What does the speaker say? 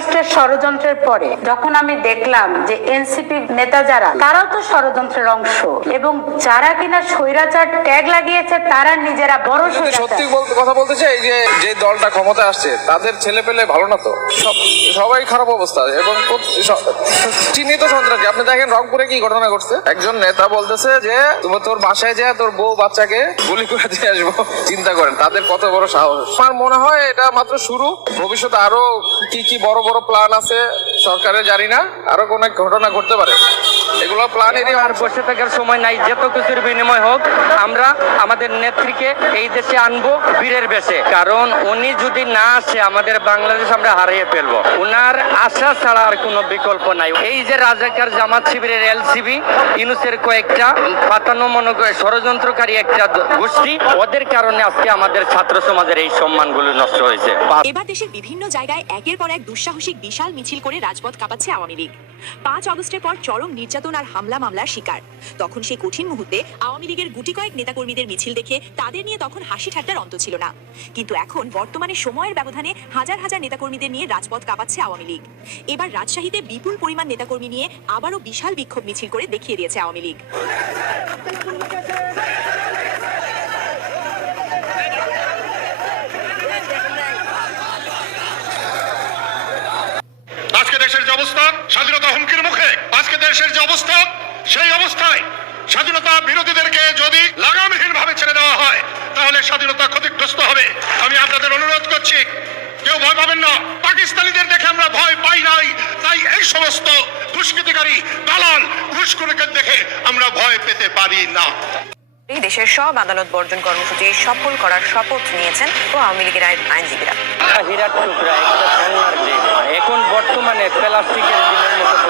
আগস্টের ষড়যন্ত্রের পরে যখন আমি দেখলাম যে এনসিপি নেতা যারা, তারাও তো ষড়যন্ত্রের অংশ, এবং যারা কিনা স্বৈরাচার ট্যাগ লাগিয়েছে তারা নিজেরা বড় স্বৈরাচার। সত্যি কথা বলতে চাই যে দলটা ক্ষমতা আসছে তাদের ছেলে পেলে ভালো না তো, সবাই খারাপ অবস্থা এবং চিহ্নিত সন্ত্রাসী। আপনি দেখেন রংপুরে কি ঘটনা ঘটছে, একজন নেতা বলতেছে যে তোর বাসায় যায় তোর বউ বাচ্চাকে গুলি করে দিয়ে আসবো। চিন্তা করেন তাদের কত বড় সাহস। আমার মনে হয় এটা মাত্র শুরু, ভবিষ্যতে আরো কি বড় বড় প্ল্যান আছে সরকারের, জানি না, আরো কোন ঘটনা ঘটতে পারে। এগুলো প্ল্যানেরই আর বসে থাকার সময় নাই, যত কিছুর বিনিময় হোক আমরা আমাদের নেত্রীকে এই দেশে আনবো বীরের বেশে। কারণ উনি যদি না আসে আমাদের বাংলাদেশ আমরা হারিয়ে ফেলবো। উনার আশা ছাড়া আর কোনো বিকল্প নাই। এই যে রাজাকার জামাত শিবিরের এলসিবি ইউনূসের কয়েকটা পাতানো মনে করে ষড়যন্ত্রকারী একটা গোষ্ঠী, ওদের কারণে আজকে আমাদের ছাত্র সমাজের এই সম্মানগুলো নষ্ট হয়েছে। এবার দেশের বিভিন্ন জায়গায় একের পর এক দুঃসাহসিক বিশাল মিছিল করে রাজপথ কাঁপাচ্ছে আওয়ামী লীগ। 5 আগস্টের পর চরম নির্যাতন আর হামলা মামলার শিকার। তখন সেই কঠিন মুহূর্তে আওয়ামী লীগের গুটি কয়েক নেতাকর্মীদের মিছিল দেখে তাদের নিয়ে তখন হাসি ঠাট্টার অন্ত ছিল না। কিন্তু এখন বর্তমানে সময়ের ব্যবধানে হাজার হাজার নেতাকর্মীদের নিয়ে রাজপথ কাঁপাচ্ছে আওয়ামী লীগ। এবার রাজশাহীতে বিপুল পরিমাণ নেতাকর্মী নিয়ে আবারও বিশাল বিক্ষোভ মিছিল করে দেখিয়ে দিয়েছে আওয়ামী লীগ। আজকে দেশের যে অবস্থা, স্বাধীনতা হুমকির মুখে, আজকে দেশের যে অবস্থা, সেই অবস্থায় স্বাধীনতা বিরোধীদেরকে যদি লাগামহীন ভাবে ছেড়ে দেওয়া হয় তাহলে স্বাধীনতা ক্ষতিগ্রস্ত হবে। আমি আপনাদের অনুরোধ করছি, কেউ ভয় পাবেন না। পাকিস্তানিদের দেখে আমরা ভয় পাই নাই, তাই এই সমস্ত দুষ্কৃতিকারী দালাল ঘুষখোরদের দেখে আমরা ভয় পেতে পারি না। দেশের সব আদালত বর্জন কর্মসূচি সফল করার শপথ নিয়েছেন আওয়ামী লীগের আইনজীবীরা। হীরার টুকরা একটা সোনার দেশ এখন বর্তমানে প্লাস্টিকের দিনের মতো